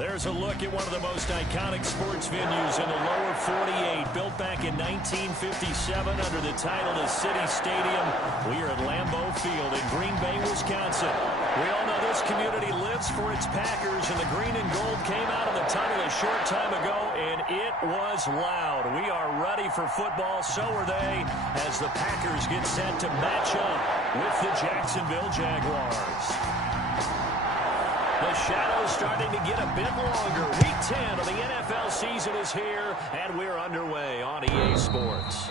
There's a look at one of the most iconic sports venues in the lower 48, built back in 1957 under the title of City Stadium. We are at Lambeau Field in Green Bay, Wisconsin. We all know this community lives for its Packers, and the green and gold came out of the tunnel a short time ago, and it was loud. We are ready for football, so are they, as the Packers get set to match up with the Jacksonville Jaguars. The shadow's starting to get a bit longer. Week 10 of the NFL season is here, and we're underway on EA Sports.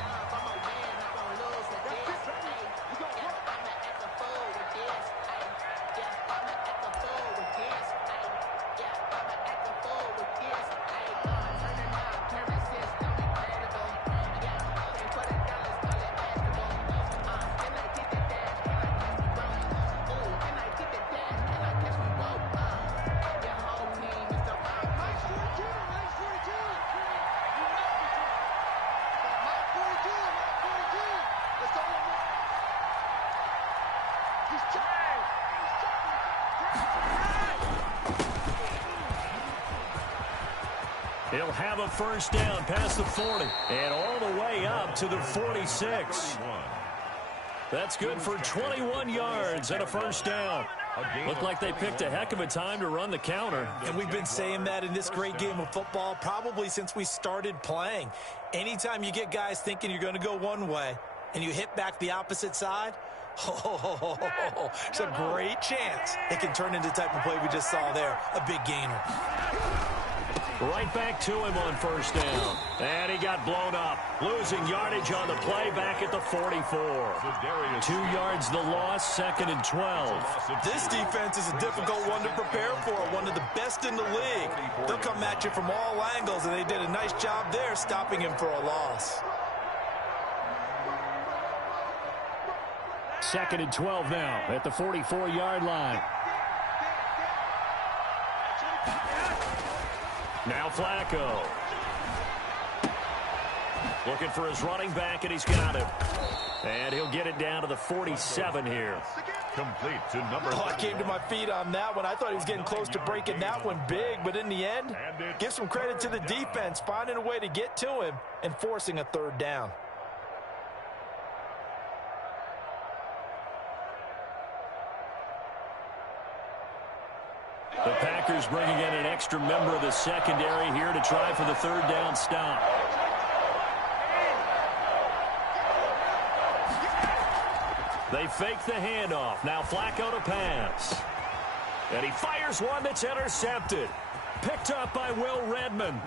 He'll have a first down past the 40 and all the way up to the 46. That's good for 21 yards and a first down. Looked like they picked a heck of a time to run the counter. And we've been saying that in this great game of football probably since we started playing. Anytime you get guys thinking you're going to go one way and you hit back the opposite side, it's a great chance it can turn into the type of play we just saw there, a big gainer. Right back to him on first down. And he got blown up. Losing yardage on the play back at the 44. 2 yards the loss, 2nd and 12. This defense is a difficult one to prepare for, one of the best in the league. They'll come at you from all angles, and they did a nice job there stopping him for a loss. 2nd and 12 now at the 44-yard line. Now Flacco. Looking for his running back, and he's got him. And he'll get it down to the 47 here. Complete to number 3. I came to my feet on that one. I thought he was getting close to breaking that one big, but in the end, give some credit to the defense, finding a way to get to him and forcing a third down. The Packers bringing in an extra member of the secondary here to try for the third down stop. They fake the handoff. Now Flacco to pass. And he fires one that's intercepted. Picked up by Will Redmond.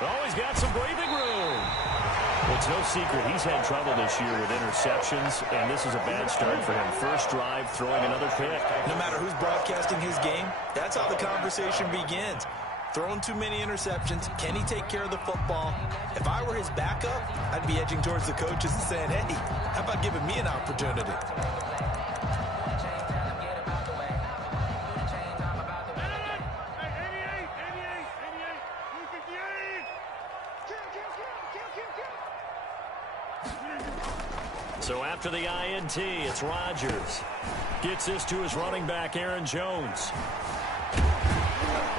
Oh, he's got some breathing room. Well, it's no secret he's had trouble this year with interceptions, and this is a bad start for him. First drive, throwing another pick. No matter who's broadcasting his game, that's how the conversation begins. Throwing too many interceptions, can he take care of the football? If I were his backup, I'd be edging towards the coaches and saying, hey, how about giving me an opportunity? So after the INT, it's Rodgers. Gets this to his running back, Aaron Jones.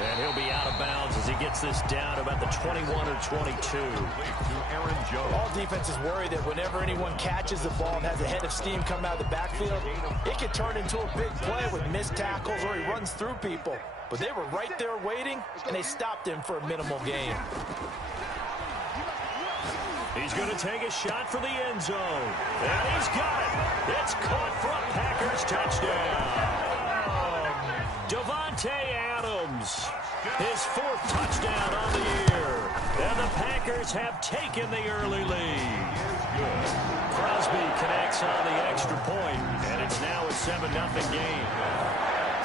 And he'll be out of bounds as he gets this down to about the 21 or 22. Aaron Jones. All defenses worry that whenever anyone catches the ball and has a head of steam come out of the backfield, it can turn into a big play with missed tackles or he runs through people. But they were right there waiting, and they stopped him for a minimal gain. He's going to take a shot for the end zone. And he's got it. It's caught for a Packers touchdown. Davante Adams, his 4th touchdown on the year. And the Packers have taken the early lead. Crosby connects on the extra point, and it's now a 7-0 game.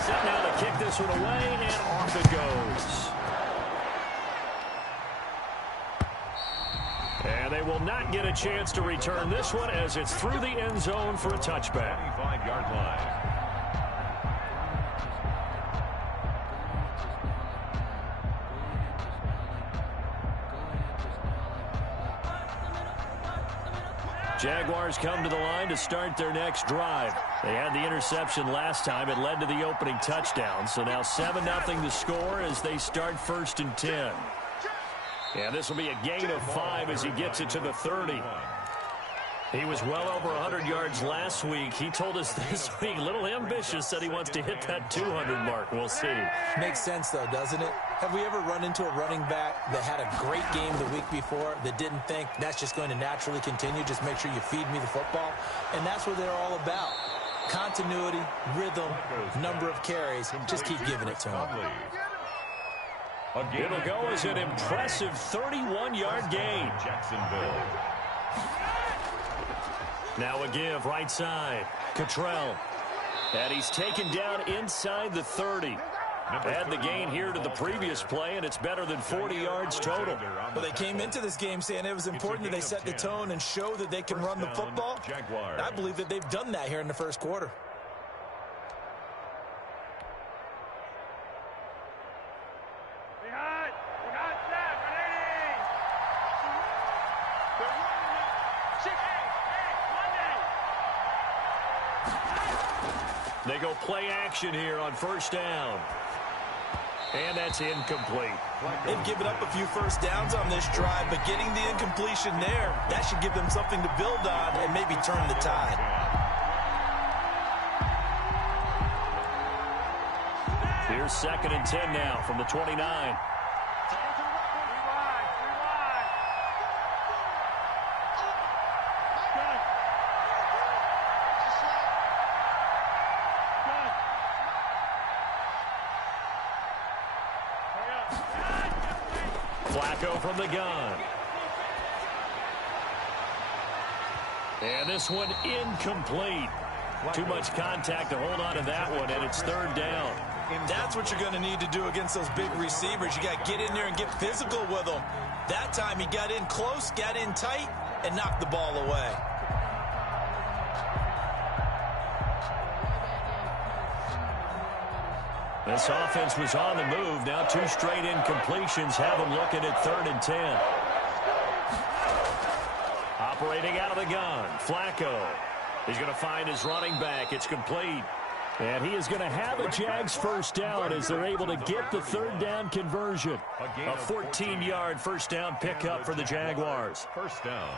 Set now to kick this one away, and off it goes. And they will not get a chance to return this one as it's through the end zone for a touchback. 25-yard line. Jaguars come to the line to start their next drive. They had the interception last time. It led to the opening touchdown. So now 7-0 to score as they start 1st and 10. Yeah, this will be a gain of 5 as he gets it to the 30. He was well over 100 yards last week. He told us this week, a little ambitious, said he wants to hit that 200 mark. We'll see. Makes sense, though, doesn't it? Have we ever run into a running back that had a great game the week before that didn't think that's just going to naturally continue? Just make sure you feed me the football. And that's what they're all about. Continuity, rhythm, number of carries. Just keep giving it to him. It'll go as an impressive 31-yard gain. Jacksonville. Now a give right side. Cottrell. And he's taken down inside the 30. Add the gain here to the previous play, and it's better than 40 yards total. Well, they came into this game saying it was important that they set the tone and show that they can run the football. I believe that they've done that here in the first quarter. They go play action here on 1st down. And that's incomplete. They've given up a few first downs on this drive, but getting the incompletion there, that should give them something to build on and maybe turn the tide. Here's 2nd and 10 now from the 29. Flacco from the gun. And this one incomplete. Too much contact to hold on to that one, and it's 3rd down. That's what you're going to need to do against those big receivers. You got to get in there and get physical with them. That time he got in close, got in tight, and knocked the ball away. This offense was on the move. Now 2 straight incompletions have them looking at 3rd and 10. Operating out of the gun, Flacco. He's going to find his running back. It's complete. And he is going to have a Jags 1st down as they're able to get the 3rd down conversion. A 14-yard 1st down pickup for the Jaguars. 1st down.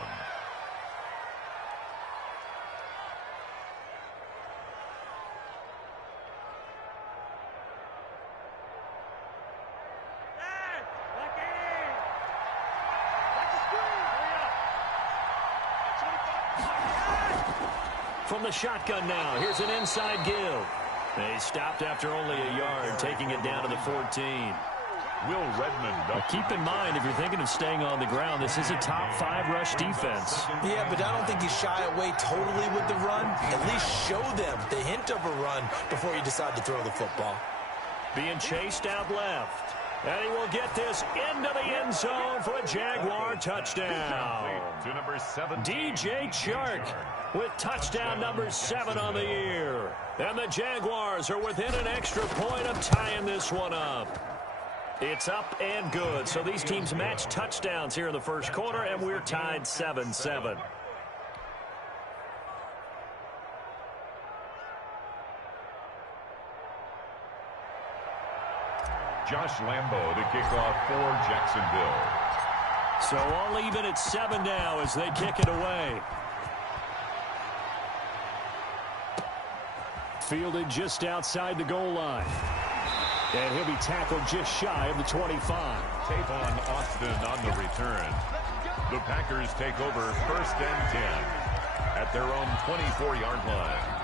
From the shotgun now, here's an inside give. They stopped after only a yard, taking it down to the 14. Will Redmond. Keep in mind, if you're thinking of staying on the ground, this is a top 5 rush defense. Yeah, but I don't think you shy away totally with the run. At least show them the hint of a run before you decide to throw the football. Being chased out left. And he will get this into the end zone for a Jaguar touchdown. To number 7. DJ Chark with touchdown number 7 on the year. And the Jaguars are within an extra point of tying this one up. It's up and good. So these teams match touchdowns here in the first quarter, and we're tied 7-7. Josh Lambo to kick off for Jacksonville. So all even at 7 now as they kick it away. Fielded just outside the goal line. And he'll be tackled just shy of the 25. Tavon Austin on the return. The Packers take over 1st and 10 at their own 24-yard line.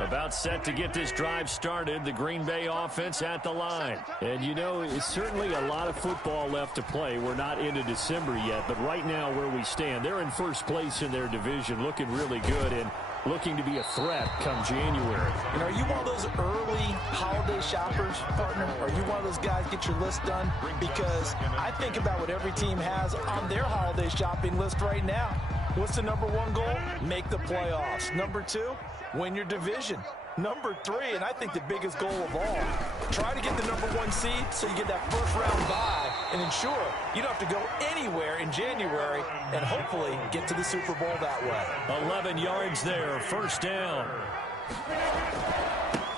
About set to get this drive started, the Green Bay offense at the line. And, you know, it's certainly a lot of football left to play. We're not into December yet, but right now where we stand, they're in first place in their division, looking really good and looking to be a threat come January. And are you one of those early holiday shoppers, partner? Are you one of those guys get your list done? Because I think about what every team has on their holiday shopping list right now. What's the number 1 goal? Make the playoffs. Number 2, win your division. Number 3, and I think the biggest goal of all, try to get the number 1 seed so you get that first round bye and ensure you don't have to go anywhere in January and hopefully get to the Super Bowl that way. 11 yards there, first down.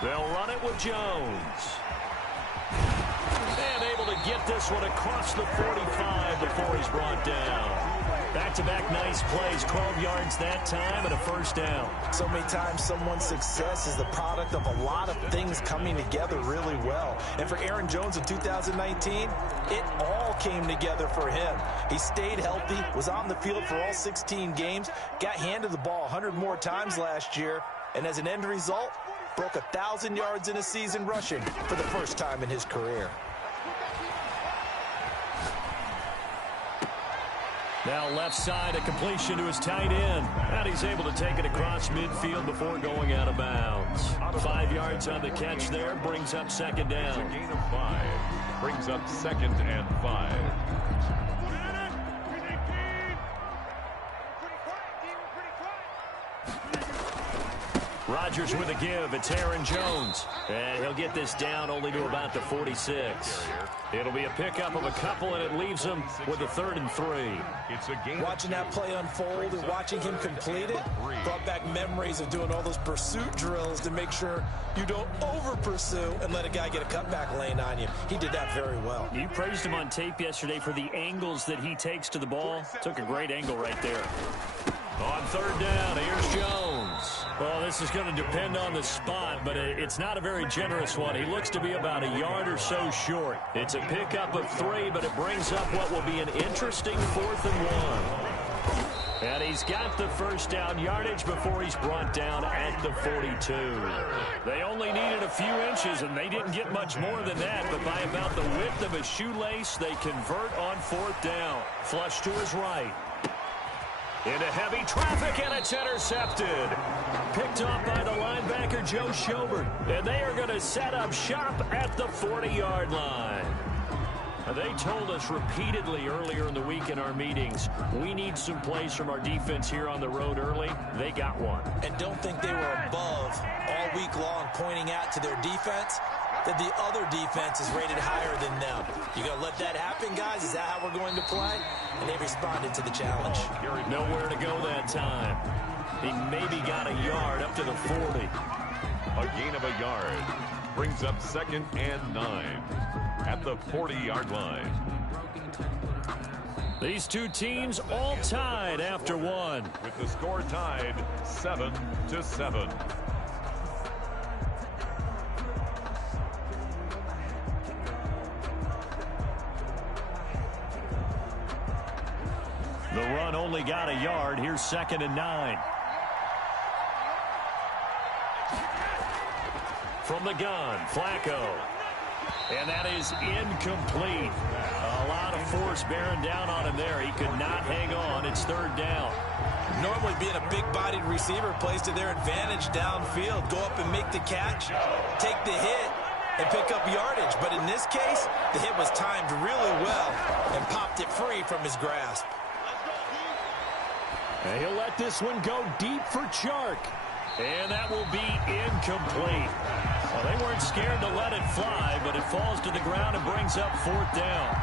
They'll run it with Jones. And able to get this one across the 45 before he's brought down. Back-to-back nice plays, 12 yards that time and a first down. So many times someone's success is the product of a lot of things coming together really well. And for Aaron Jones in 2019, it all came together for him. He stayed healthy, was on the field for all 16 games, got handed the ball 100 more times last year, and as an end result, broke 1,000 yards in a season rushing for the first time in his career. Now left side, a completion to his tight end. And he's able to take it across midfield before going out of bounds. 5 yards on the catch there, brings up second down. A gain of 5, brings up 2nd and 5. Rodgers with a give. It's Aaron Jones. And he'll get this down only to about the 46. It'll be a pickup of a couple, and it leaves him with a 3rd and 3. It's a game. Watching that play unfold and watching him complete it brought back memories of doing all those pursuit drills to make sure you don't over-pursue and let a guy get a cutback lane on you. He did that very well. You praised him on tape yesterday for the angles that he takes to the ball. Took a great angle right there. On 3rd down, here's Jones. Well, this is going to depend on the spot, but it's not a very generous one. He looks to be about a yard or so short. It's a pickup of 3, but it brings up what will be an interesting 4th and 1. And he's got the first down yardage before he's brought down at the 42. They only needed a few inches, and they didn't get much more than that, but by about the width of a shoelace, they convert on 4th down. Flush to his right. Into heavy traffic, and it's intercepted. Picked off by the linebacker, Joe Schobert. And they are going to set up shop at the 40-yard line. They told us repeatedly earlier in the week in our meetings, we need some plays from our defense here on the road early. They got one. And don't think they were above all week long pointing out to their defense that the other defense is rated higher than them. You going to let that happen, guys? Is that how we're going to play? And they responded to the challenge. Nowhere to go that time. He maybe got a yard up to the 40. A gain of a yard. Brings up 2nd and 9 at the 40-yard line. These two teams all tied after one. With the score tied 7-7. The run only got a yard. Here's 2nd and 9. From the gun, Flacco. And that is incomplete. A lot of force bearing down on him there. He could not hang on. It's 3rd down. Normally being a big-bodied receiver plays to their advantage downfield. Go up and make the catch, take the hit, and pick up yardage. But in this case, the hit was timed really well and popped it free from his grasp. And he'll let this one go deep for Chark. And that will be incomplete. Well, they weren't scared to let it fly, but it falls to the ground and brings up 4th down.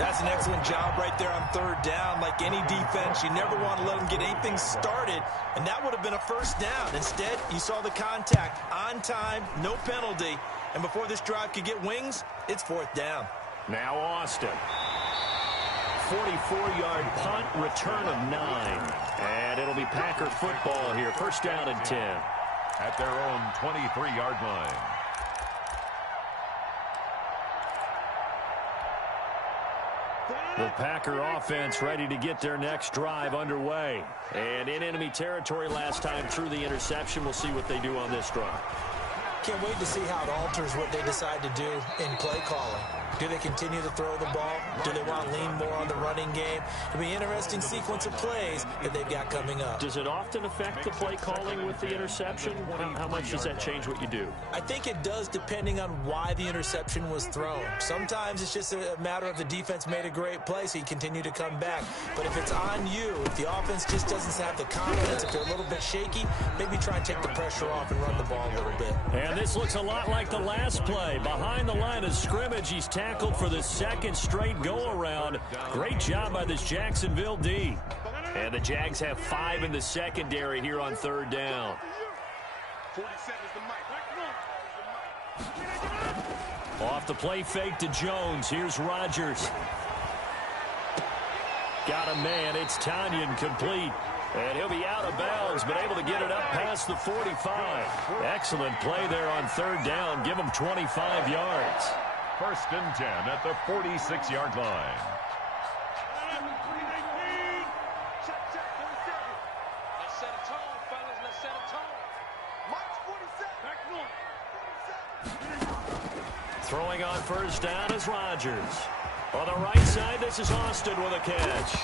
That's an excellent job right there on 3rd down. Like any defense, you never want to let them get anything started, and that would have been a first down. Instead, you saw the contact on time, no penalty, and before this drive could get wings, it's 4th down. Now Austin. 44-yard punt, return of 9. And it'll be Packer football here. First down and 10. At their own 23-yard line. The Packer offense ready to get their next drive underway. And in enemy territory last time through the interception. We'll see what they do on this drive. Can't wait to see how it alters what they decide to do in play calling. Do they continue to throw the ball? Do they want to lean more on the running game? It'll be an interesting sequence of plays that they've got coming up. Does it often affect the play calling with the interception? How much does that change what you do? I think it does, depending on why the interception was thrown. Sometimes it's just a matter of the defense made a great play, so you continue to come back. But if it's on you, if the offense just doesn't have the confidence, if they're a little bit shaky, maybe try and take the pressure off and run the ball a little bit. And this looks a lot like the last play. Behind the line of scrimmage, he's tackled for the second straight go-around. Great job by this Jacksonville D. And the Jags have 5 in the secondary here on third down. Off the play fake to Jones. Here's Rodgers. Got a man. It's Tanyan complete. And he'll be out of bounds, but able to get it up past the 45. Excellent play there on third down. Give him 25 yards. 1st and 10 at the 46-yard line. Let's set a tone, fellas. Let's set a tone. March 47. Throwing on first down is Rodgers. On the right side, this is Austin with a catch.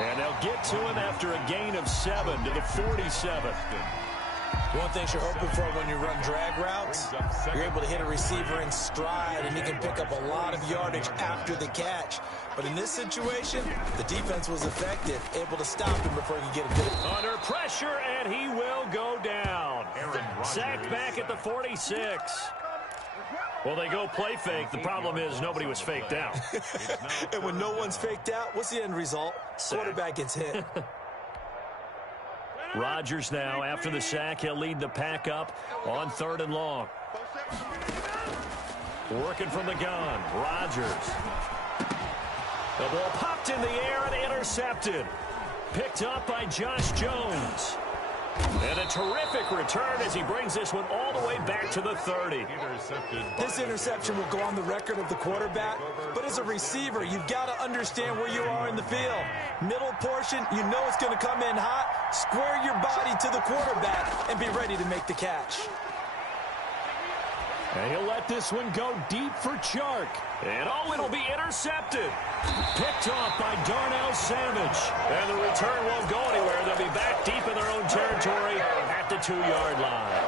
And they'll get to him after a gain of 7 to the 47. One thing you're hoping for when you run drag routes, you're able to hit a receiver in stride, and you can pick up a lot of yardage after the catch. But in this situation, the defense was effective, able to stop him before he could get a good. Under pressure, and he will go down. Sacked back at the 46. Well, they go play fake. The problem is nobody was faked out. And when no one's faked out, what's the end result? Quarterback gets hit. Rodgers now, after the sack, he'll lead the pack up on 3rd and long. Working from the gun, Rodgers. The ball popped in the air and intercepted. Picked up by Josh Jones. And a terrific return as he brings this one all the way back to the 30. This interception will go on the record of the quarterback, but as a receiver, you've got to understand where you are in the field. Middle portion, you know it's going to come in hot. Square your body to the quarterback and be ready to make the catch. And he'll let this one go deep for Chark. And it'll be intercepted. Picked off by Darnell Savage. And the return won't go anywhere. They'll be back deep in their own territory at the 2-yard line.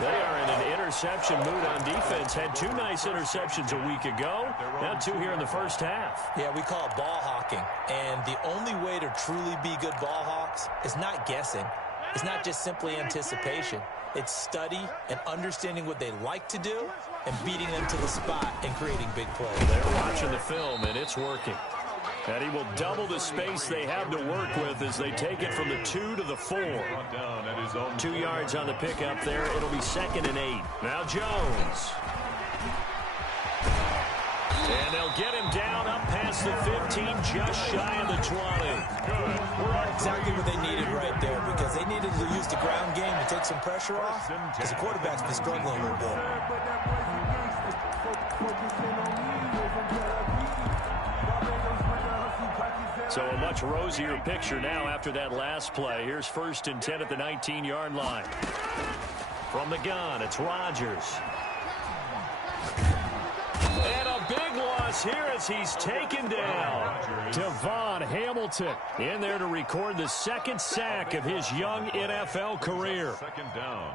They are in an interception mood on defense. Had 2 nice interceptions a week ago. Now 2 here in the first half. Yeah, we call it ball hawking. And the only way to truly be good ball hawks is not guessing. It's not just simply anticipation. It's study and understanding what they like to do and beating them to the spot and creating big plays. They're watching the film, and it's working. And he will double the space they have to work with as they take it from the 2 to the 4. 2 yards on the pickup there. It'll be 2nd and 8. Now Jones. And they'll get him down up past the 15, just shy of the 20. Exactly what they needed right there, because they needed to use the ground game to take some pressure off, because the quarterback's been struggling a little bit. So a much rosier picture now after that last play. Here's 1st and 10 at the 19-yard line. From the gun, it's Rodgers. And a big loss here as he's taken down. Devon Hamilton in there to record the 2nd sack of his young NFL career. 2nd down.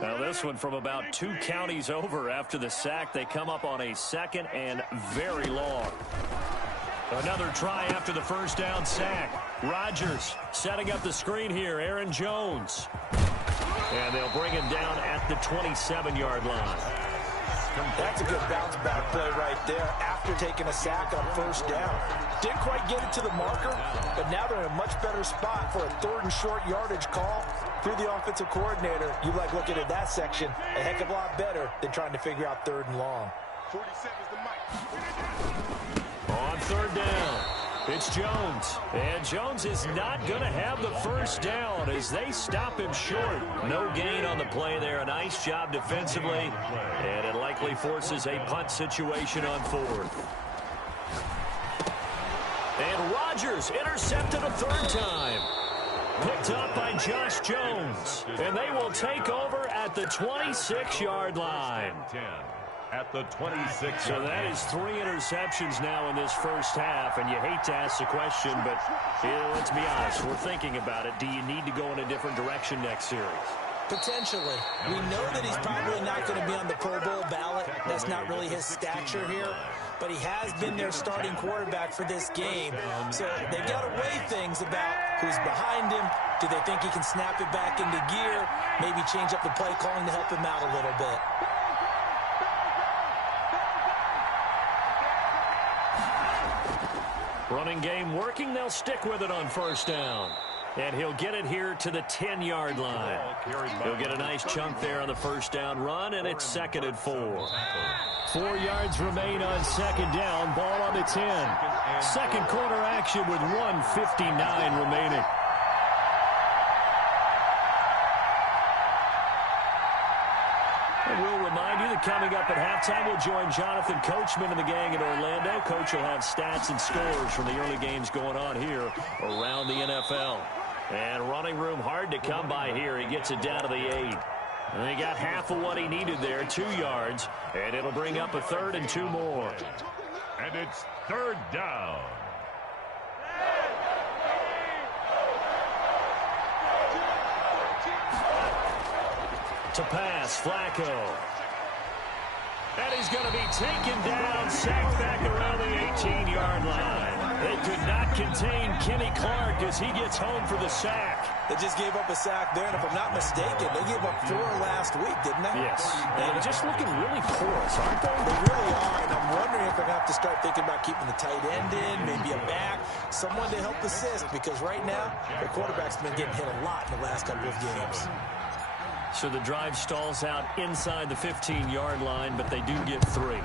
Now this one from about 2 counties over after the sack. They come up on a 2nd and very long. Another try after the first down sack. Rodgers setting up the screen here. Aaron Jones. And they'll bring him down at the 27-yard line. That's a good bounce back play right there after taking a sack on first down. Didn't quite get it to the marker, but now they're in a much better spot for a 3rd and short yardage call. Through the offensive coordinator, you like looking at that section a heck of a lot better than trying to figure out 3rd and long. 47's the mic. On 3rd down, it's Jones. And Jones is not going to have the first down as they stop him short. No gain on the play there. A nice job defensively. And it likely forces a punt situation on 4th. And Rodgers intercepted a third time. Picked up by Josh Jones. And they will take over at the 26-yard line. 10 at the 26. So that is 3 interceptions now in this first half. And you hate to ask the question, but let's be honest. We're thinking about it. Do you need to go in a different direction next series? Potentially. We know that he's probably not going to be on the Pro Bowl ballot. That's not really his stature here. But he has been their starting quarterback for this game. So they've got to weigh things about who's behind him. Do they think he can snap it back into gear? Maybe change up the play calling to help him out a little bit. Running game working. They'll stick with it on first down. And he'll get it here to the 10-yard line. He'll get a nice chunk there on the first down run, and it's 2nd and 4. 4 yards remain on second down. Ball on the 10. Second quarter action with 1:59 remaining. And we'll remind you that coming up at halftime, we'll join Jonathan Coachman and the gang in Orlando. Coach will have stats and scores from the early games going on here around the NFL. And running room hard to come by here. He gets it down to the 8. And he got half of what he needed there, 2 yards. And it'll bring up a 3rd and 2 more. And it's 3rd down. To pass, Flacco. And he's going to be taken down, sacked back around the 18-yard line. They could not contain Kenny Clark as he gets home for the sack. They just gave up a sack there, and if I'm not mistaken, they gave up 4 last week, didn't they? Yes. And just looking really porous, aren't they? They really are, and I'm wondering if they're going to have to start thinking about keeping the tight end in, maybe a back, someone to help assist, because right now, the quarterback's been getting hit a lot in the last couple of games. So the drive stalls out inside the 15-yard line, but they do get 3.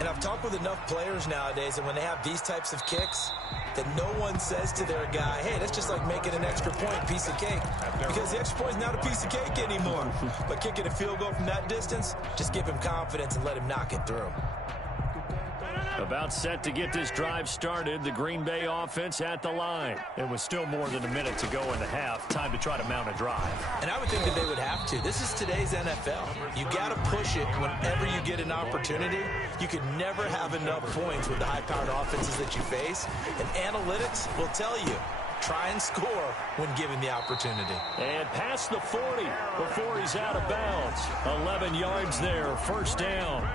And I've talked with enough players nowadays, and when they have these types of kicks, that no one says to their guy, hey, that's just like making an extra point, piece of cake. Because the extra point is not a piece of cake anymore. But kicking a field goal from that distance, just give him confidence and let him knock it through. About set to get this drive started, the Green Bay offense at the line. It was still more than a minute to go in the half. Time to try to mount a drive. And I would think that they would have to. This is today's NFL. You got to push it whenever you get an opportunity. You can never have enough points with the high-powered offenses that you face. And analytics will tell you, try and score when given the opportunity. And past the 40 before he's out of bounds. 11 yards there, first down.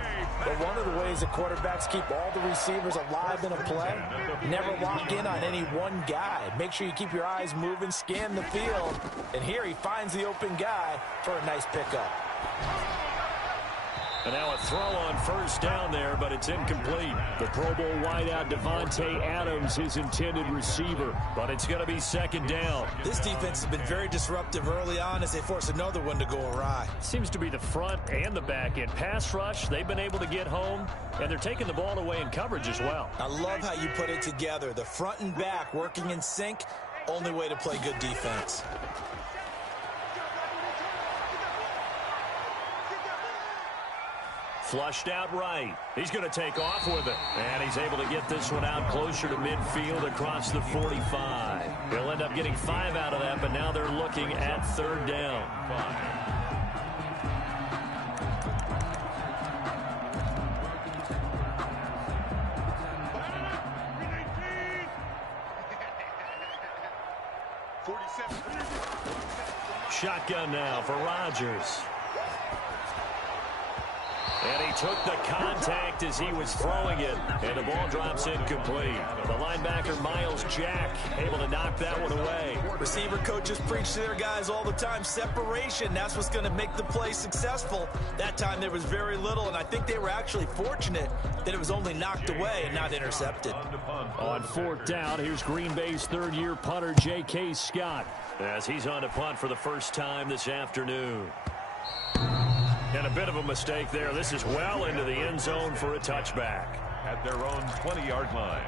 But one of the ways that quarterbacks keep all the receivers alive in a play, never lock in on any one guy. Make sure you keep your eyes moving, scan the field. And here he finds the open guy for a nice pickup. And now a throw on first down there, but it's incomplete. The Pro Bowl wideout Devontae Adams, his intended receiver, but it's going to be second down. This defense has been very disruptive early on as they force another one to go awry. Seems to be the front and the back end. Pass rush, they've been able to get home, and they're taking the ball away in coverage as well. I love how you put it together. The front and back working in sync, only way to play good defense. Flushed out right. He's going to take off with it. And he's able to get this one out closer to midfield across the 45. He'll end up getting 5 out of that, but now they're looking at third down. 47. Shotgun now for Rodgers. And he took the contact as he was throwing it. And the ball drops incomplete. The linebacker, Miles Jack, able to knock that one away. Receiver coaches preach to their guys all the time. Separation, that's what's going to make the play successful. That time there was very little, and I think they were actually fortunate that it was only knocked away and not intercepted. On fourth down, here's Green Bay's third-year punter, J.K. Scott, as he's on to punt for the first time this afternoon. And a bit of a mistake there. This is well into the end zone for a touchback. At their own 20-yard line.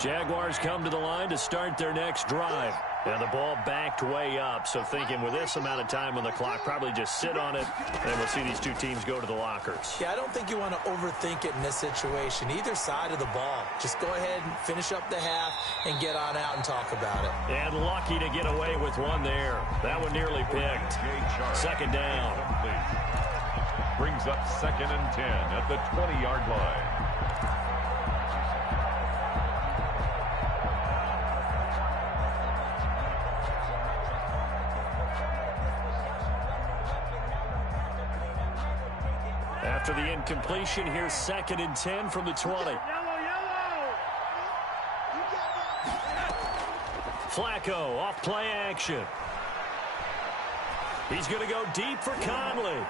Jaguars come to the line to start their next drive. And the ball backed way up, so thinking with this amount of time on the clock, probably just sit on it, and we'll see these two teams go to the lockers. Yeah, I don't think you want to overthink it in this situation. Either side of the ball. Just go ahead and finish up the half and get on out and talk about it. And lucky to get away with one there. That one nearly picked. Second down. Brings up 2nd and 10 at the 20-yard line. After the incompletion, here's 2nd and 10 from the 20. Flacco off play action. He's going to go deep for Conley.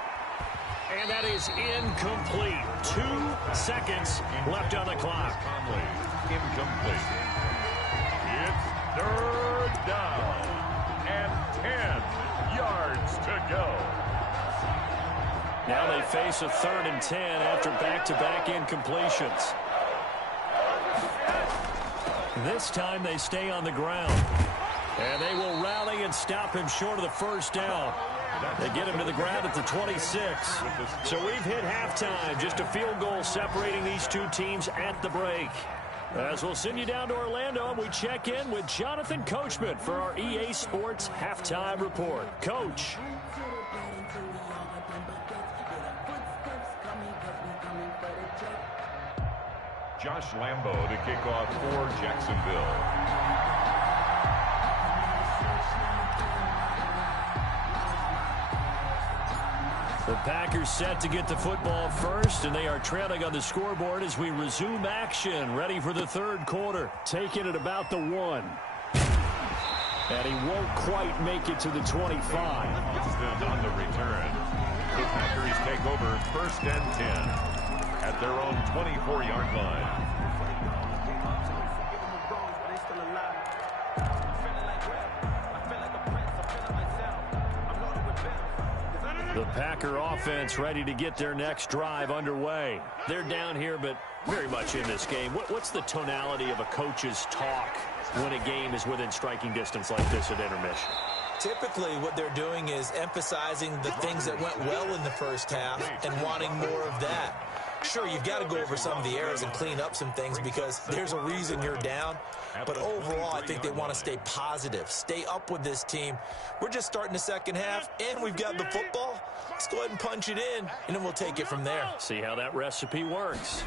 And that is incomplete. 2 seconds left on the clock. Conley, incomplete. It's 3rd down and 10 yards to go. Now they face a 3rd and 10 after back-to-back incompletions. This time they stay on the ground. And they will rally and stop him short of the first down. They get him to the ground at the 26. So we've hit halftime. Just a field goal separating these two teams at the break. As we'll send you down to Orlando, and we check in with Jonathan Coachman for our EA Sports Halftime Report. Coach. Josh Lambo to kick off for Jacksonville. The Packers set to get the football first, and they are trailing on the scoreboard as we resume action, ready for the 3rd quarter. Taking it about the 1. And he won't quite make it to the 25. Houston on the return. The Packers take over 1st and 10 at their own 24-yard line. The Packer offense ready to get their next drive underway. They're down here, but very much in this game. What's the tonality of a coach's talk when a game is within striking distance like this at intermission? Typically, what they're doing is emphasizing the things that went well in the first half and wanting more of that. Sure, you've got to go over some of the errors and clean up some things because there's a reason you're down. But overall, I think they want to stay positive, stay up with this team. We're just starting the second half, and we've got the football. Let's go ahead and punch it in, and then we'll take it from there. See how that recipe works.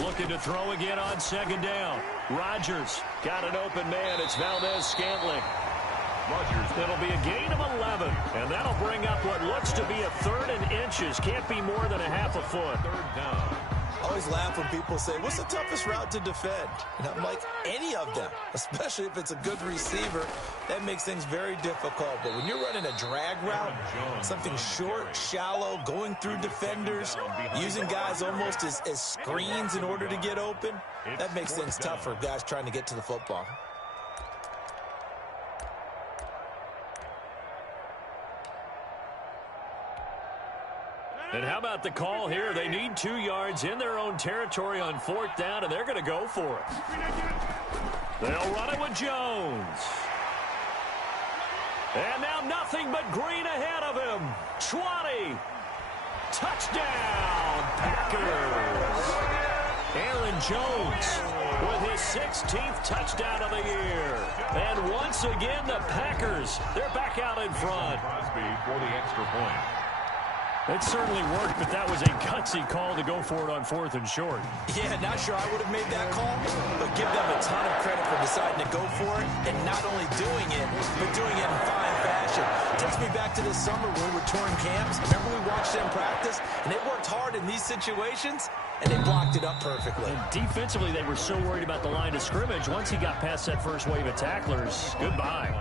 Looking to throw again on 2nd down. Rodgers got an open man. It's Valdez-Scantling. Rodgers. It'll be a gain of 11, and that'll bring up what looks to be a 3rd and inches. Can't be more than a half a foot. 3rd down. I always laugh when people say, what's the toughest route to defend? And I'm like, any of them, especially if it's a good receiver. That makes things very difficult. But when you're running a drag route, something short, shallow, going through defenders, using guys almost as screens in order to get open, that makes things tough for guys trying to get to the football. And how about the call here? They need 2 yards in their own territory on 4th down, and they're going to go for it. They'll run it with Jones. And now nothing but green ahead of him. 20. Touchdown, Packers. Aaron Jones with his 16th touchdown of the year. And once again, the Packers, they're back out in front. Crosby for the extra point. It certainly worked, but that was a gutsy call to go for it on 4th and short. Yeah, not sure I would have made that call, but give them a ton of credit for deciding to go for it and not only doing it, but doing it in fine fashion. Takes me back to this summer when we were touring camps. Remember we watched them practice, and they worked hard in these situations, and they blocked it up perfectly. And defensively, they were so worried about the line of scrimmage. Once he got past that first wave of tacklers, goodbye.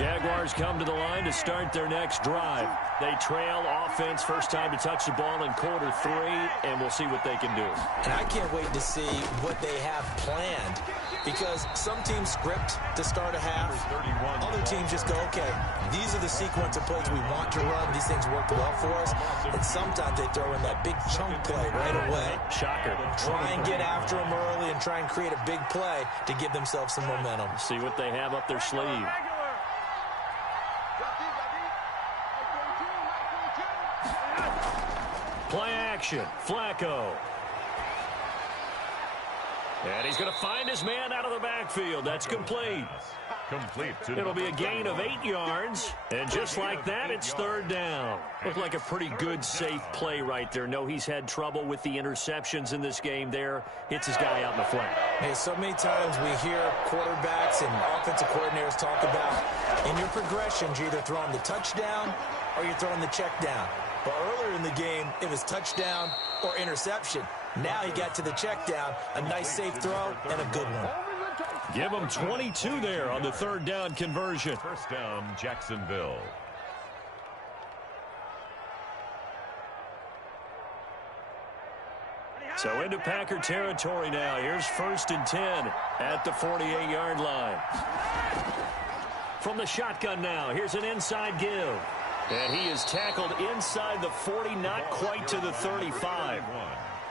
Jaguars come to the line to start their next drive. They trail offense, first time to touch the ball in quarter 3, and we'll see what they can do. And I can't wait to see what they have planned, because some teams script to start a half. Other teams just go, okay, these are the sequence of plays we want to run. These things work well for us. And sometimes they throw in that big chunk play right away. Shocker. Try and get after them early and try and create a big play to give themselves some momentum. See what they have up their sleeve. Play action. Flacco. And he's going to find his man out of the backfield. That's complete. It'll be a gain of 8 yards. And just like that, it's third down. Looked like a pretty good, safe play right there. No, he's had trouble with the interceptions in this game there. Hits his guy out in the flat. Hey, so many times we hear quarterbacks and offensive coordinators talk about in your progressions, you're either throwing the touchdown or you're throwing the check down. But earlier in the game, it was touchdown or interception. Now he got to the check down, a nice safe throw, and a good one. Give him 22 there on the third down conversion. First down, Jacksonville. So into Packer territory now. Here's 1st and 10 at the 48-yard line. From the shotgun now, here's an inside give. And he is tackled inside the 40, not quite to the 35.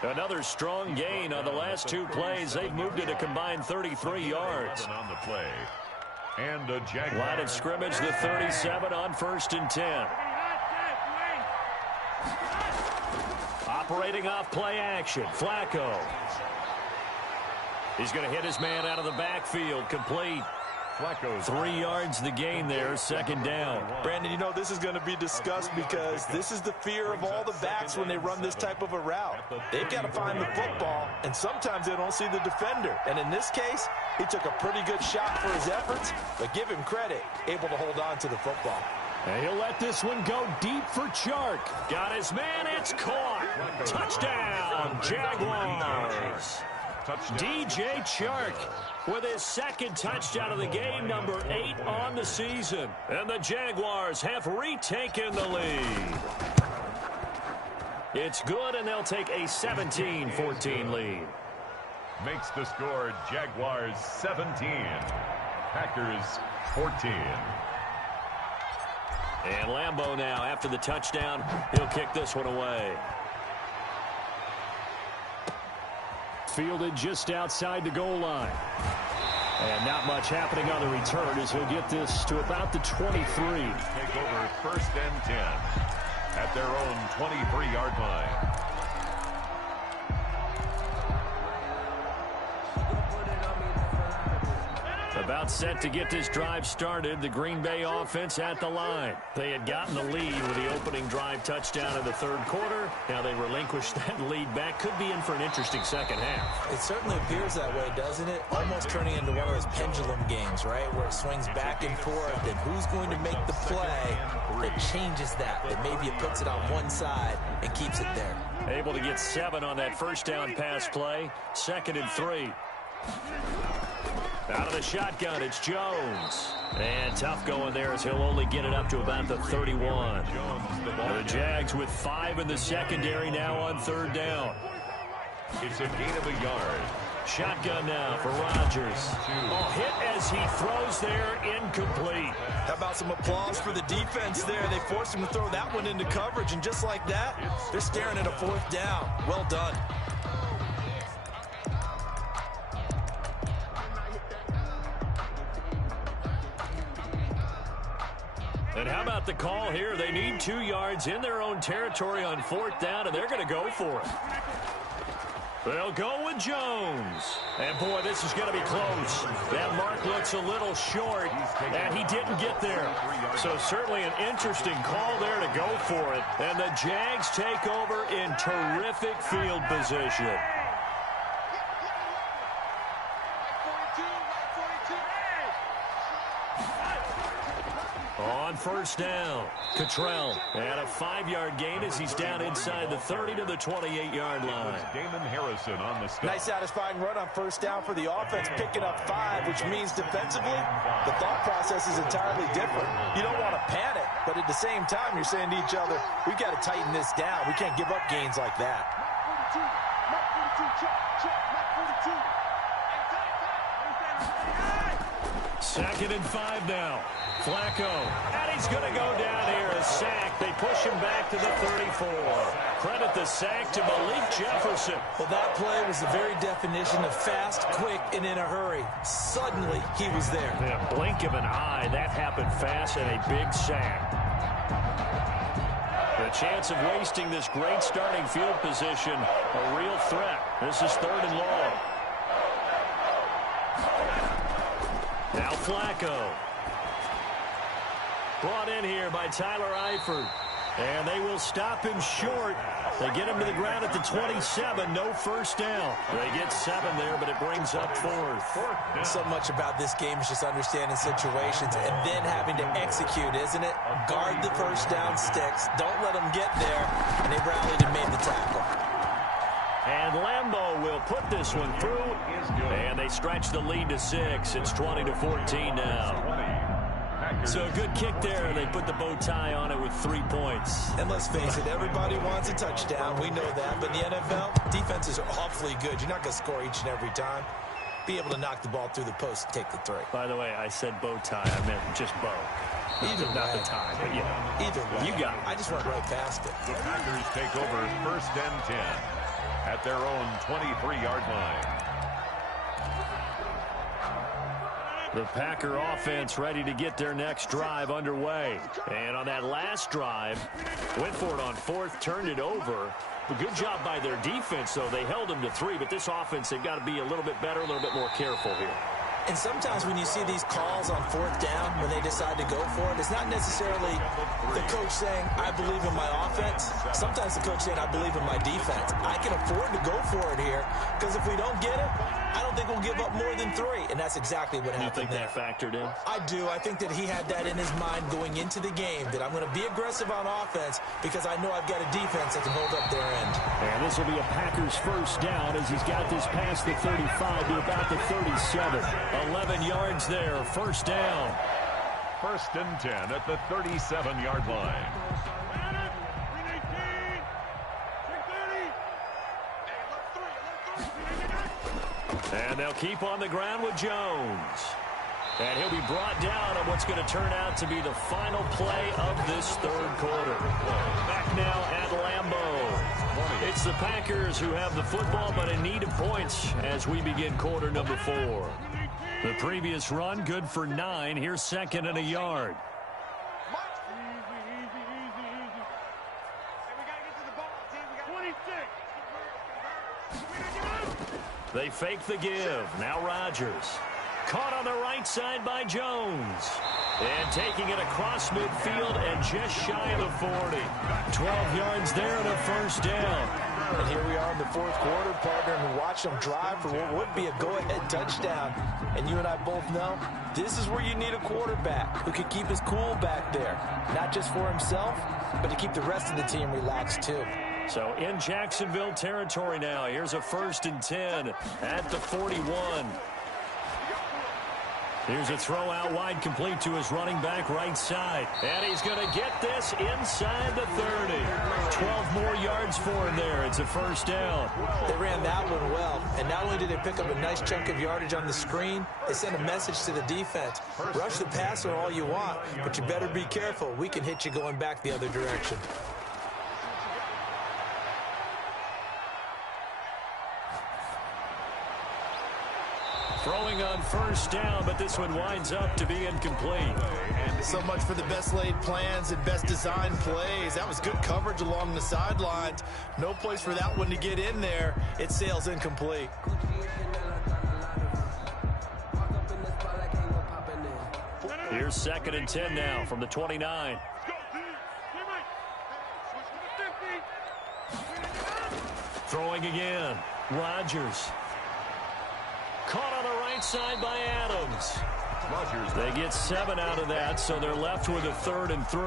Another strong gain on the last 2 plays. They've moved it a combined 33 yards. On the play. And a Jaguar. Line of scrimmage, the 37 on 1st and 10. Operating off play action. Flacco. He's going to hit his man out of the backfield. Complete. Flacco's 3 yards the gain there, second down. Brandon, you know this is going to be discussed because this is the fear of all the backs when they run this type of a route. They've got to find the football, and sometimes they don't see the defender. And in this case, he took a pretty good shot for his efforts, but give him credit, able to hold on to the football. And he'll let this one go deep for Chark. Got his man, it's caught. Touchdown, Jaguars. DJ Chark with his second touchdown of the game, number 8 on the season. And the Jaguars have retaken the lead. It's good, and they'll take a 17-14 lead. Makes the score Jaguars 17, Packers 14. And Lambeau now, after the touchdown, he'll kick this one away. Fielded just outside the goal line. And not much happening on the return as he'll get this to about the 23. Take over 1st and 10 at their own 23-yard line. About set to get this drive started. The Green Bay offense at the line. They had gotten the lead with the opening drive touchdown in the 3rd quarter. Now they relinquished that lead back. Could be in for an interesting second half. It certainly appears that way, doesn't it? Almost turning into one of those pendulum games, right? Where it swings back and forth. And who's going to make the play that changes that? That maybe it puts it on one side and keeps it there. Able to get 7 on that first down pass play. 2nd and 3. Out of the shotgun, it's Jones. And tough going there as he'll only get it up to about the 31. The Jags with 5 in the secondary now on 3rd down. It's a gain of a yard. Shotgun now for Rodgers. Oh, hit as he throws there, incomplete. How about some applause for the defense there? They forced him to throw that one into coverage, and just like that, they're staring at a 4th down. Well done. And how about the call here? They need 2 yards in their own territory on 4th down, and they're going to go for it. They'll go with Jones. And, boy, this is going to be close. That mark looks a little short, and he didn't get there. So certainly an interesting call there to go for it. And the Jags take over in terrific field position. On first down. Cottrell, and a 5-yard gain as he's down inside the 30 to the 28-yard line. Damon Harrison on the stop. Nice satisfying run on first down for the offense, picking up 5, which means defensively, the thought process is entirely different. You don't want to panic, but at the same time, you're saying to each other, we've got to tighten this down. We can't give up gains like that. Second and 5 now. Flacco, and he's going to go down here. A sack. They push him back to the 34. Credit the sack to Malik Jefferson. Well, that play was the very definition of fast, quick, and in a hurry. Suddenly, he was there. In a blink of an eye, that happened fast, and a big sack. The chance of wasting this great starting field position, a real threat. This is 3rd and long. Now Flacco. Brought in here by Tyler Eifert. And they will stop him short. They get him to the ground at the 27. No first down. They get 7 there, but it brings up 4th. So much about this game is just understanding situations and then having to execute, isn't it? Guard the first down sticks. Don't let them get there. And they rallied and made the tackle. And Lambeau will put this one through. And they stretch the lead to 6. It's 20-14 now. So a good kick there. They put the bow tie on it with 3 points. And let's face it, everybody wants a touchdown. We know that. But in the NFL, defenses are awfully good. You're not going to score each and every time. Be able to knock the ball through the post and take the 3. By the way, I said bow tie. I meant just bow. Either way. Not the tie, but yeah. Either way. You got it. I just went right past it. The Packers take over 1st and 10 at their own 23-yard line. The Packer offense ready to get their next drive underway. And on that last drive, went for it on 4th, turned it over. A good job by their defense, though. They held them to 3, but this offense, they've got to be a little bit better, a little bit more careful here. And sometimes when you see these calls on 4th down, when they decide to go for it, it's not necessarily the coach saying, I believe in my offense. Sometimes the coach saying, I believe in my defense. I can afford to go for it here, because if we don't get it, I don't think we'll give up more than 3. And that's exactly what happened there. You think that factored in? I do. I think that he had that in his mind going into the game, that I'm going to be aggressive on offense because I know I've got a defense that can hold up their end. And this will be a Packers first down as he's got this past the 35 to about the 37. 11 yards there, first down. 1st and 10 at the 37-yard line. And they'll keep on the ground with Jones. And he'll be brought down on what's going to turn out to be the final play of this 3rd quarter. Back now at Lambeau. It's the Packers who have the football but in need of points as we begin quarter number 4. The previous run good for 9. Here's 2nd and a yard. They fake the give. Now Rodgers. Caught on the right side by Jones. And taking it across midfield and just shy of the 40. 12 yards there and a first down. And here we are in the 4th quarter, partner, and watch them drive for what would be a go-ahead touchdown. And you and I both know this is where you need a quarterback who can keep his cool back there. Not just for himself, but to keep the rest of the team relaxed too. So in Jacksonville territory now. Here's a 1st and 10 at the 41. Here's a throw out wide, complete to his running back right side. And he's going to get this inside the 30. 12 more yards for him there. It's a first down. They ran that one well. And not only did they pick up a nice chunk of yardage on the screen, they sent a message to the defense. Rush the passer all you want, but you better be careful. We can hit you going back the other direction. Throwing on first down, but this one winds up to be incomplete. So much for the best laid plans and best designed plays. That was good coverage along the sidelines. No place for that one to get in there. It sails incomplete. Here's 2nd and 10 now from the 29. Throwing again. Rodgers. Caught on the right side by Adams. They get 7 out of that, so they're left with a 3rd and 3.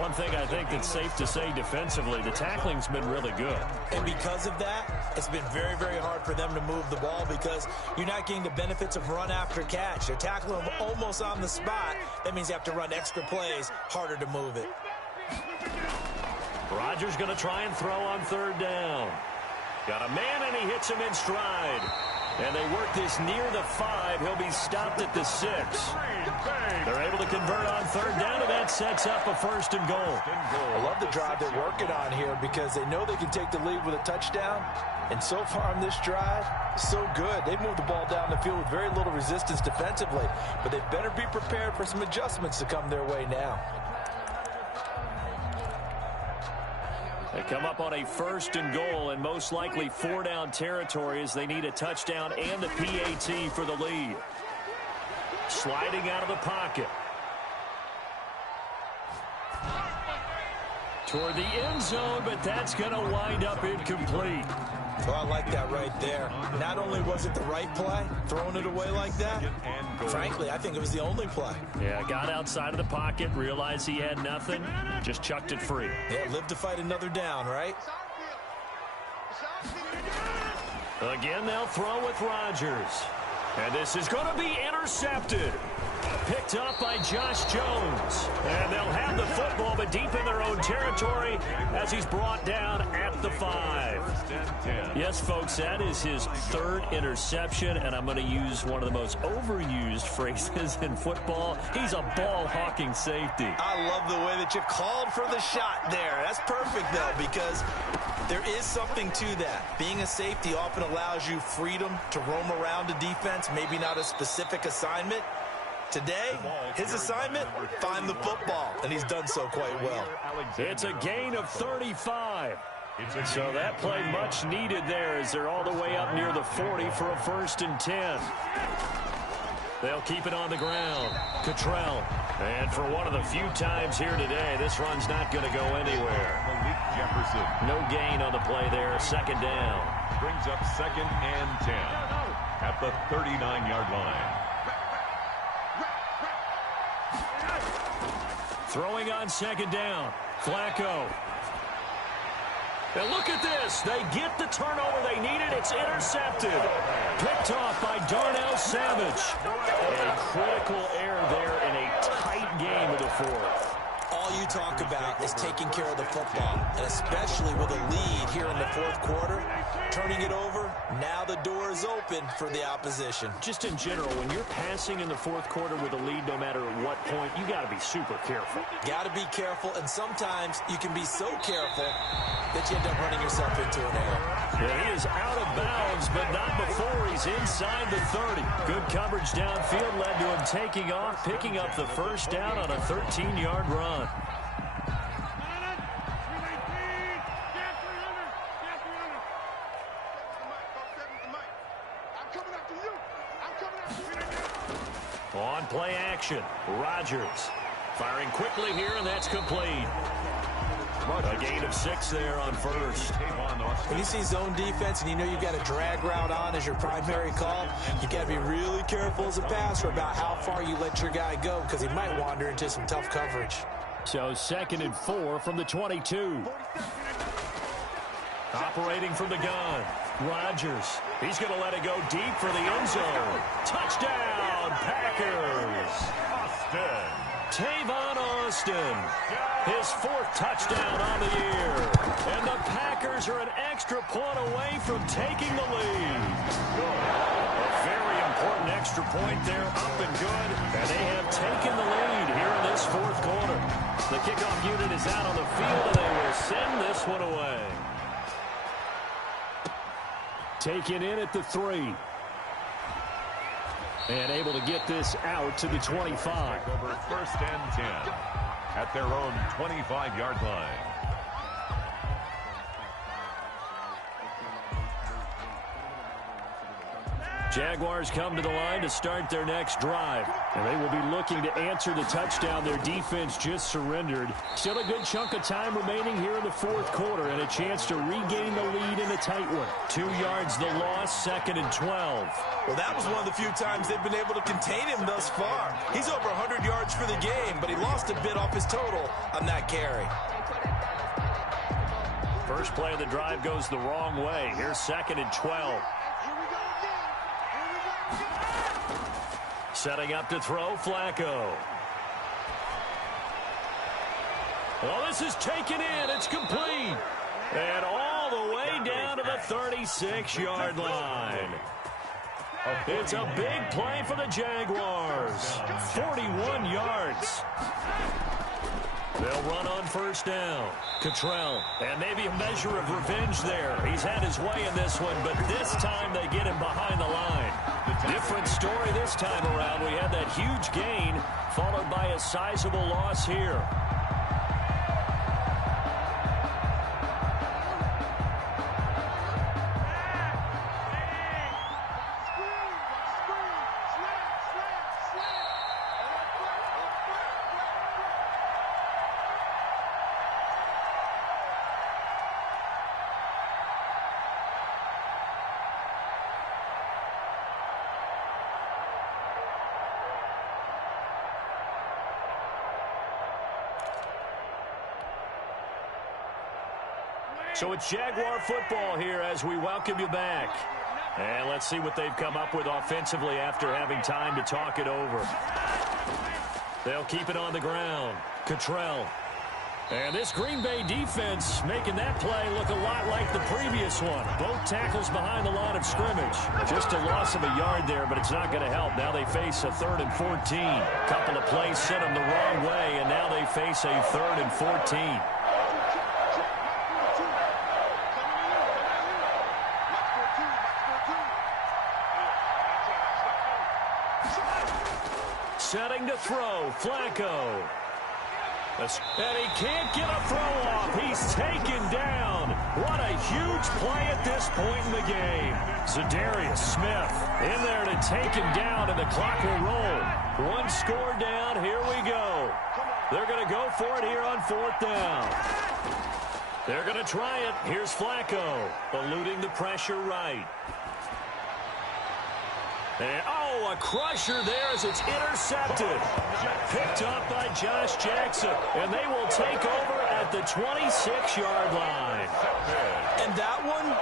One thing I think that's safe to say defensively, the tackling's been really good. And because of that, it's been very, very hard for them to move the ball because you're not getting the benefits of run after catch. They're tackling them almost on the spot. That means you have to run extra plays, harder to move it. Rodgers going to try and throw on 3rd down. Got a man, and he hits him in stride. And they work this near the 5. He'll be stopped at the 6. They're able to convert on 3rd down, and that sets up a 1st and goal. I love the drive they're working on here because they know they can take the lead with a touchdown. And so far on this drive, so good. They've moved the ball down the field with very little resistance defensively. But they better be prepared for some adjustments to come their way now. They come up on a 1st and goal and most likely 4-down territory as they need a touchdown and a PAT for the lead. Sliding out of the pocket. Toward the end zone, but that's going to wind up incomplete. Well, I like that right there. Not only was it the right play, throwing it away like that, frankly, I think it was the only play. Yeah, got outside of the pocket, realized he had nothing, just chucked it free. Yeah, live to fight another down, right? Again, they'll throw with Rodgers. And this is going to be intercepted. Picked up by Josh Jones. And they'll have the football, but deep in their own territory as he's brought down at the 5. Yes, folks, that is his 3rd interception, and I'm going to use one of the most overused phrases in football. He's a ball-hawking safety. I love the way that you called for the shot there. That's perfect, though, because there is something to that. Being a safety often allows you freedom to roam around a defense, maybe not a specific assignment. Today, his assignment, find the football, and he's done so quite well. It's a gain of 35. So that play much needed there as they're all the way up near the 40 for a 1st and 10. They'll keep it on the ground. Cottrell. And for one of the few times here today, this run's not going to go anywhere. No gain on the play there. 2nd down. Brings up 2nd and 10 at the 39-yard line. Throwing on 2nd down. Flacco. And look at this. They get the turnover they needed. It's intercepted. Picked off by Darnell Savage. A critical error there in a tight game of the 4th. All you talk about is taking care of the football, and especially with a lead here in the 4th quarter, turning it over, now the door is open for the opposition. Just in general, when you're passing in the 4th quarter with a lead, no matter at what point, you got to be super careful. Got to be careful, and sometimes you can be so careful that you end up running yourself into an error. Yeah, he is out of bounds, but not before he's inside the 30. Good coverage downfield led to him taking off, picking up the 1st down on a 13-yard run. On play action, Rodgers firing quickly here, and that's complete. A gain of 6 there on 1st. When you see zone defense and you know you've got a drag route on as your primary call, you got to be really careful as a passer about how far you let your guy go because he might wander into some tough coverage. So 2nd and 4 from the 22. Operating from the gun, Rodgers. He's going to let it go deep for the end zone. Touchdown, Packers. Austin. Tavon Austin, his 4th touchdown on the year. And the Packers are an extra point away from taking the lead. A very important extra point there, up and good. And they have taken the lead here in this 4th quarter. The kickoff unit is out on the field, and they will send this one away. Taken in at the 3. And able to get this out to the 25. Over 1st and 10 at their own 25-yard line. Jaguars come to the line to start their next drive. And they will be looking to answer the touchdown their defense just surrendered. Still a good chunk of time remaining here in the fourth quarter and a chance to regain the lead in a tight one. 2 yards the loss, 2nd and 12. Well, that was one of the few times they've been able to contain him thus far. He's over 100 yards for the game, but he lost a bit off his total on that carry. First play of the drive goes the wrong way. Here's 2nd and 12. Setting up to throw, Flacco. Well, this is taken in. It's complete. And all the way down to the 36-yard line. It's a big play for the Jaguars. 41 yards. They'll run on first down. Cottrell, and maybe a measure of revenge there. He's had his way in this one, but this time they get him behind the line. Different story this time around. We had that huge gain, followed by a sizable loss here. So it's Jaguar football here as we welcome you back. And let's see what they've come up with offensively after having time to talk it over. They'll keep it on the ground. Cottrell. And this Green Bay defense making that play look a lot like the previous one. Both tackles behind the line of scrimmage. Just a loss of a yard there, but it's not going to help. Now they face a 3rd and 14. Couple of plays sent them the wrong way, and now they face a 3rd and 14. Setting to throw, Flacco. And he can't get a throw off. He's taken down. What a huge play at this point in the game. Za'Darius Smith in there to take him down, and the clock will roll. 1 score down. Here we go. They're going to go for it here on 4th down. They're going to try it. Here's Flacco, eluding the pressure right. And, a crusher there as it's intercepted. Picked up by Josh Jackson. And they will take over at the 26-yard line. And that one,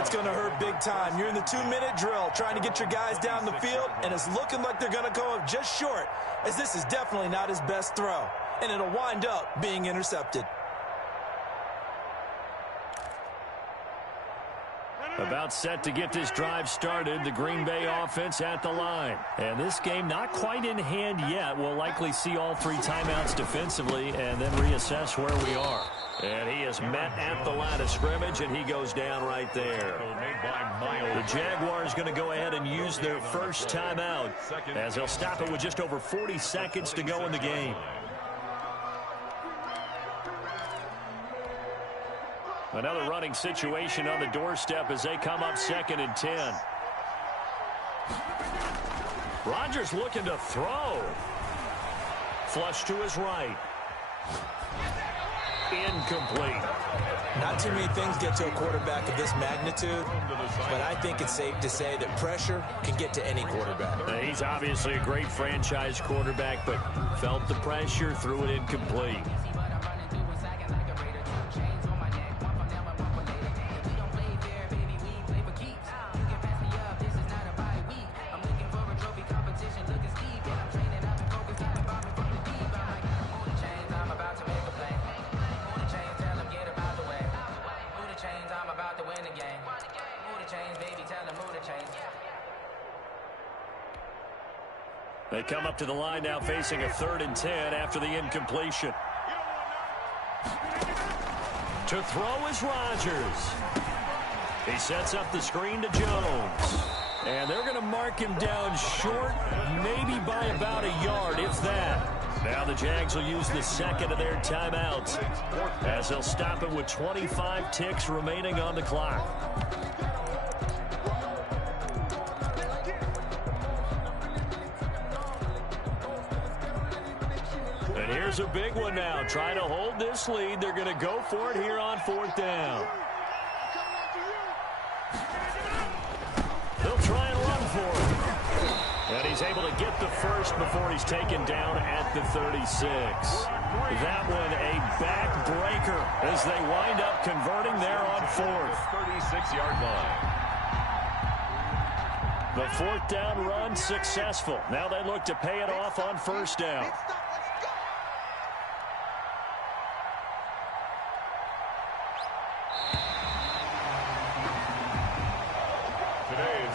it's going to hurt big time. You're in the 2-minute drill trying to get your guys down the field, and it's looking like they're going to go up just short, as this is definitely not his best throw. And it'll wind up being intercepted. About set to get this drive started, the Green Bay offense at the line. And this game not quite in hand yet. We'll likely see all 3 timeouts defensively and then reassess where we are. And he is met at the line of scrimmage, and he goes down right there. The Jaguars going to go ahead and use their first timeout as they'll stop it with just over 40 seconds to go in the game. Another running situation on the doorstep as they come up 2nd and 10. Rodgers looking to throw. Flush to his right. Incomplete. Not too many things get to a quarterback of this magnitude, but I think it's safe to say that pressure can get to any quarterback. He's obviously a great franchise quarterback, but felt the pressure, threw it incomplete. They come up to the line now facing a 3rd and 10 after the incompletion. To throw is Rodgers. He sets up the screen to Jones. And they're going to mark him down short, maybe by about a yard, if that. Now the Jags will use the 2nd of their timeouts as they'll stop it with 25 ticks remaining on the clock. Here's a big one now. Trying to hold this lead. They're going to go for it here on 4th down. They'll try and run for it. And he's able to get the first before he's taken down at the 36. That one a backbreaker as they wind up converting there on 4th. 36-yard line. The 4th down run successful. Now they look to pay it off on 1st down.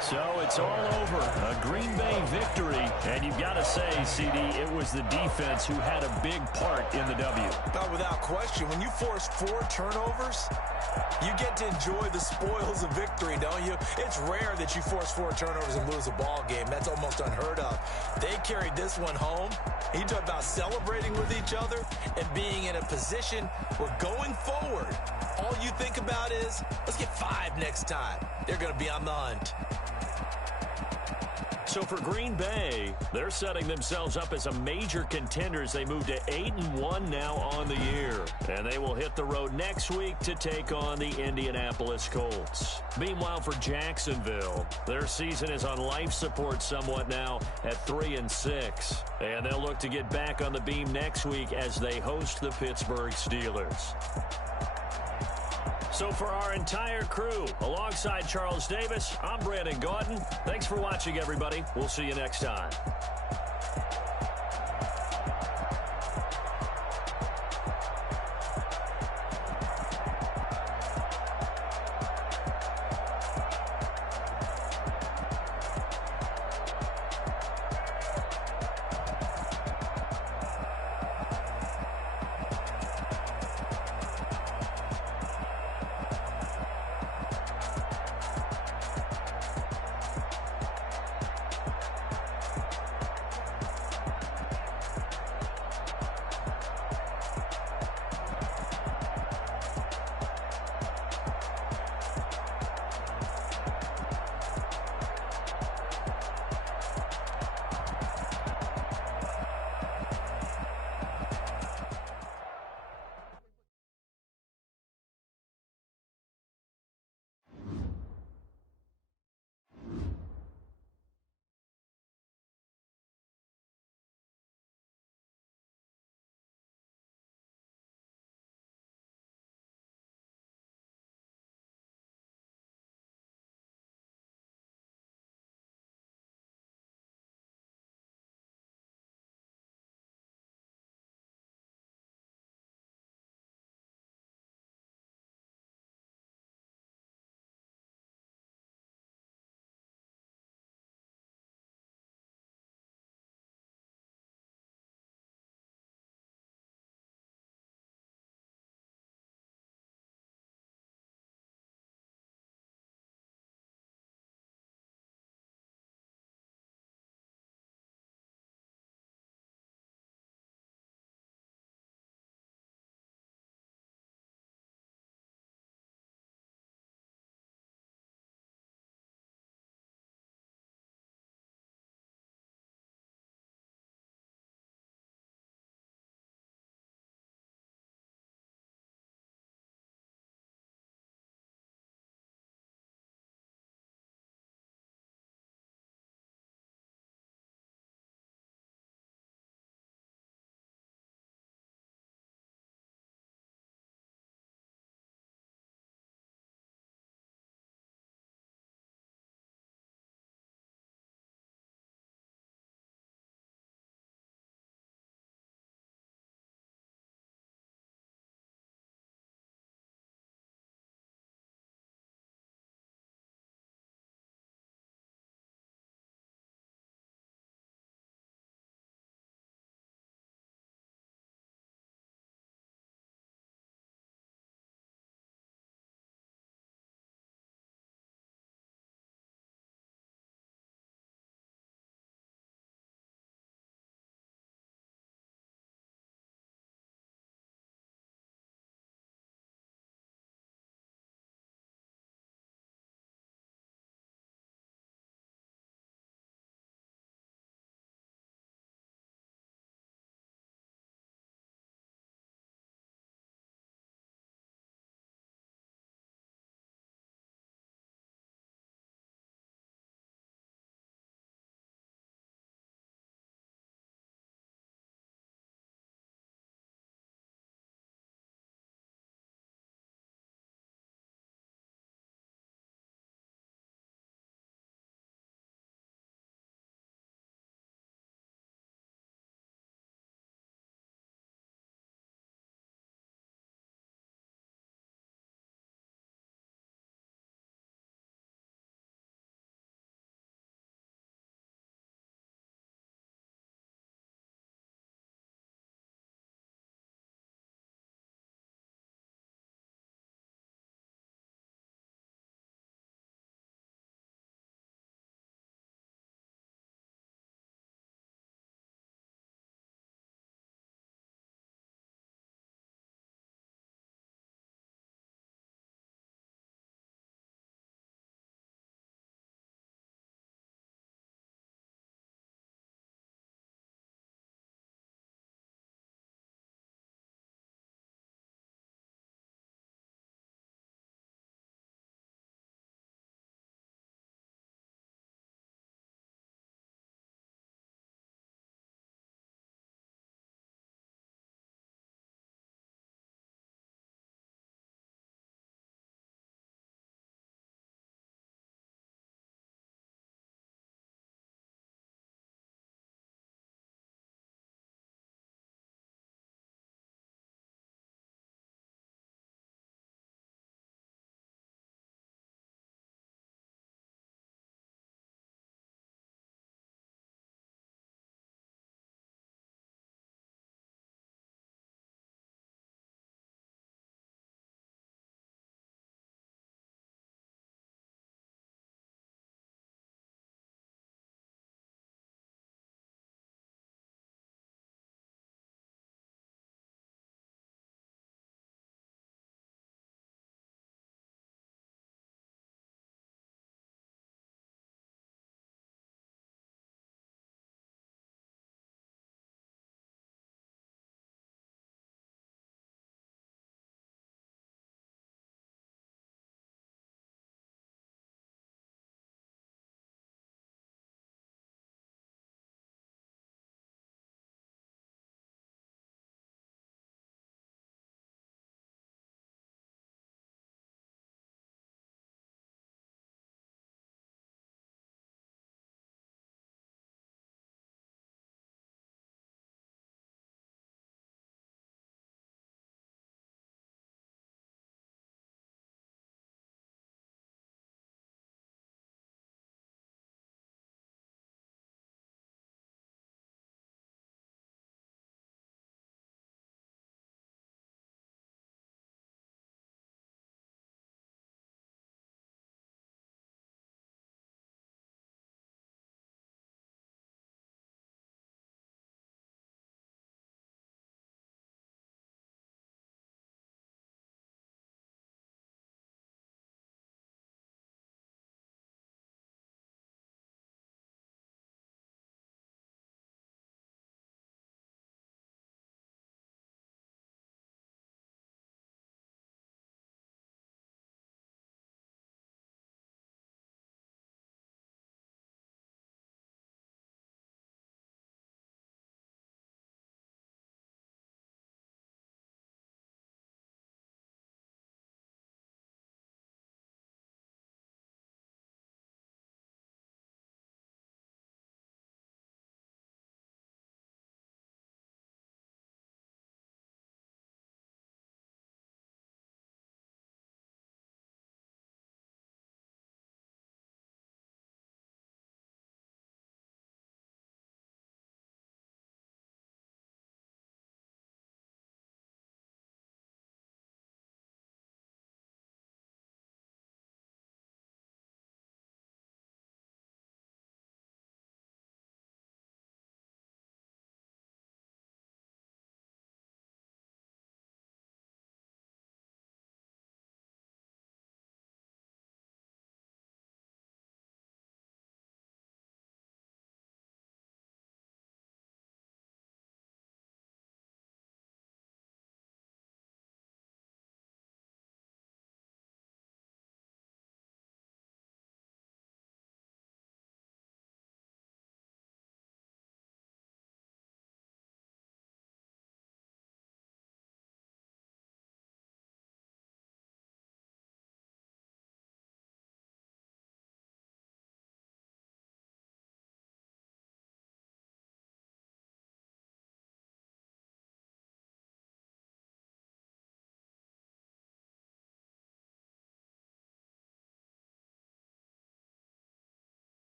So it's all over. A Green Bay victory. And you've got to say, CD, it was the defense who had a big part in the W. Without question, when you force 4 turnovers, you get to enjoy the spoils of victory, don't you? It's rare that you force 4 turnovers and lose a ball game. That's almost unheard of. They carried this one home. You talk about celebrating with each other and being in a position where going forward, all you think about is, let's get 5 next time. They're going to be on the hunt. So for Green Bay, they're setting themselves up as a major contender as they move to 8-1 now on the year. And they will hit the road next week to take on the Indianapolis Colts. Meanwhile, for Jacksonville, their season is on life support somewhat now at 3-6. And they'll look to get back on the beam next week as they host the Pittsburgh Steelers. So for our entire crew, alongside Charles Davis, I'm Brandon Gaudin. Thanks for watching, everybody. We'll see you next time.